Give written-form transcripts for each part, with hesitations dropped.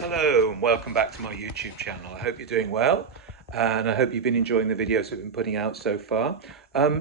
Hello and welcome back to my YouTube channel. I hope you're doing well and I hope you've been enjoying the videos we've been putting out so far.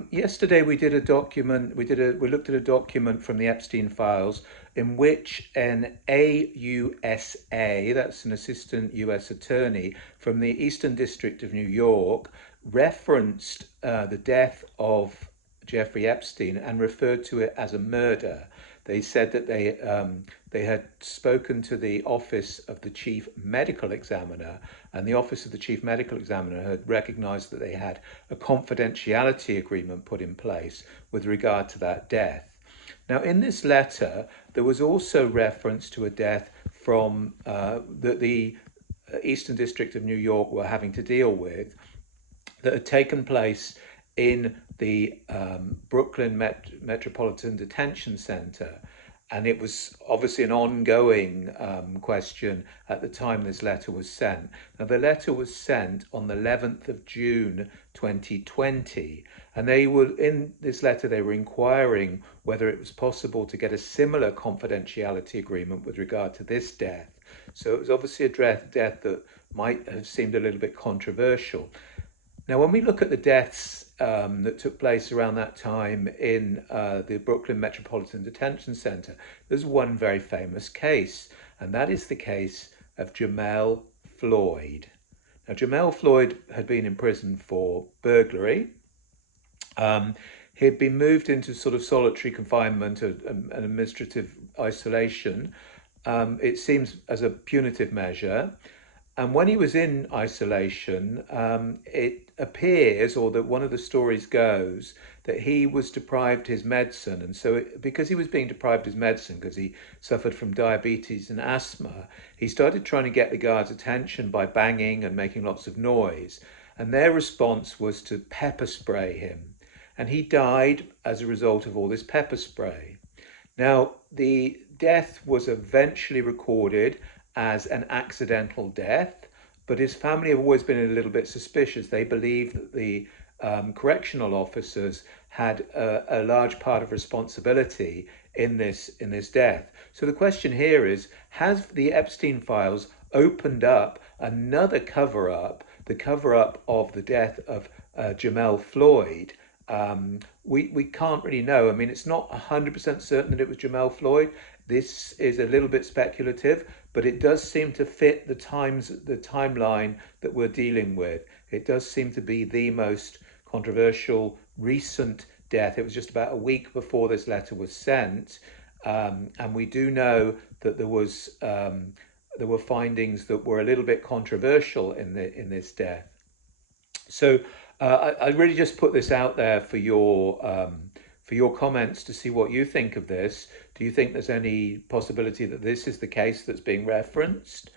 Yesterday we did a document, we looked at a document from the Epstein Files in which an AUSA, that's an Assistant US Attorney from the Eastern District of New York, referenced the death of Jeffrey Epstein and referred to it as a murder. They said that they had spoken to the Office of the Chief Medical Examiner, and the Office of the Chief Medical Examiner had recognised that they had a confidentiality agreement put in place with regard to that death. Now, in this letter, there was also reference to a death from that the Eastern District of New York were having to deal with, that had taken place in the Brooklyn Metropolitan Detention Center. And it was obviously an ongoing question at the time this letter was sent. Now, the letter was sent on the 11th of June 2020. And in this letter, they were inquiring whether it was possible to get a similar confidentiality agreement with regard to this death. So it was obviously a death that might have seemed a little bit controversial. Now, when we look at the deaths that took place around that time in the Brooklyn Metropolitan Detention Center, there's one very famous case, and that is the case of Jamel Floyd. Now, Jamel Floyd had been in prison for burglary. He'd been moved into sort of solitary confinement and administrative isolation, it seems as a punitive measure. And when he was in isolation, it appears, or that one of the stories goes, that he was deprived his medicine. And so because he was being deprived his medicine, because he suffered from diabetes and asthma, he started trying to get the guards' attention by banging and making lots of noise. And their response was to pepper spray him. And he died as a result of all this pepper spray. Now, the death was eventually recorded as an accidental death, but his family have always been a little bit suspicious. They believe that the correctional officers had a large part of responsibility in this death. So the question here is, has the Epstein Files opened up another cover-up, the cover-up of the death of Jamel Floyd? We can't really know. I mean, it's not 100% certain that it was Jamel Floyd. This is a little bit speculative, but it does seem to fit the timeline that we're dealing with. It does seem to be the most controversial recent death. It was just about a week before this letter was sent, and we do know that there were findings that were a little bit controversial in this death. So I really just put this out there for your comments to see what you think of this. Do you think there's any possibility that this is the case that's being referenced?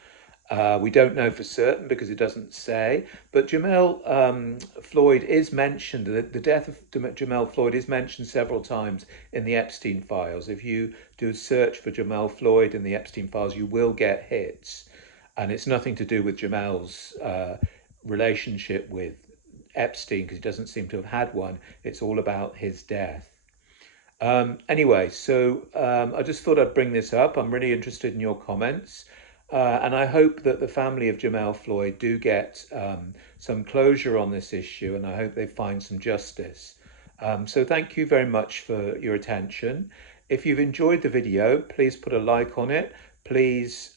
We don't know for certain because it doesn't say, but Jamel Floyd is mentioned. The death of Jamel Floyd is mentioned several times in the Epstein Files. If you do a search for Jamel Floyd in the Epstein Files, you will get hits. And it's nothing to do with Jamel's relationship with Epstein, because he doesn't seem to have had one. It's all about his death. Anyway, so I just thought I'd bring this up. I'm really interested in your comments. And I hope that the family of Jamel Floyd do get some closure on this issue, and I hope they find some justice. So thank you very much for your attention. If you've enjoyed the video, please put a like on it, please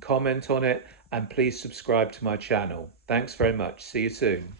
comment on it, and please subscribe to my channel. Thanks very much. See you soon.